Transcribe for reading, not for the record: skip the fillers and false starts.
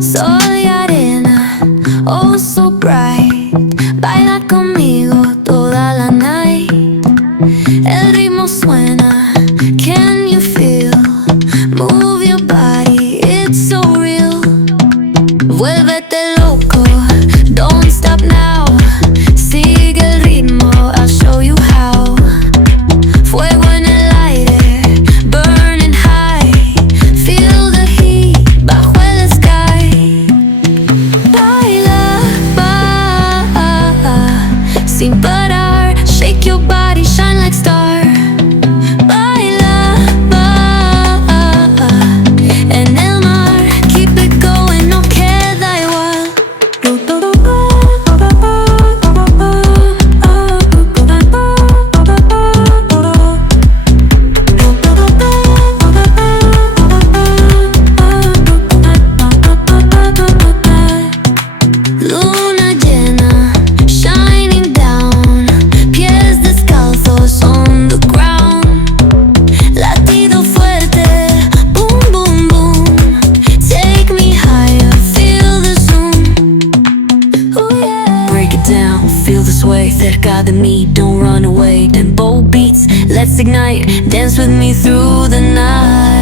Soy arena, oh so bright. Baila conmigo toda la night. El ritmo suena, can you feel? Move your body, it's so real. Vuélvete loco, don't stop now. Sigue el ritmo, I'll show you how. Fuego en el aire, burning high. Feel the heat bajo el sky. Baila, sin parar. Shake your body, shine like star. Baila, en el mar. Keep it going, no queda igual. Luna llena, shining down. Pies descalzos on the ground. Latido fuerte, boom, boom, boom. Take me higher, feel the zoom. Ooh, yeah. Break it down, feel the sway. Cerca de mí, don't run away. Tempo beats, let's ignite. Dance with me through the night.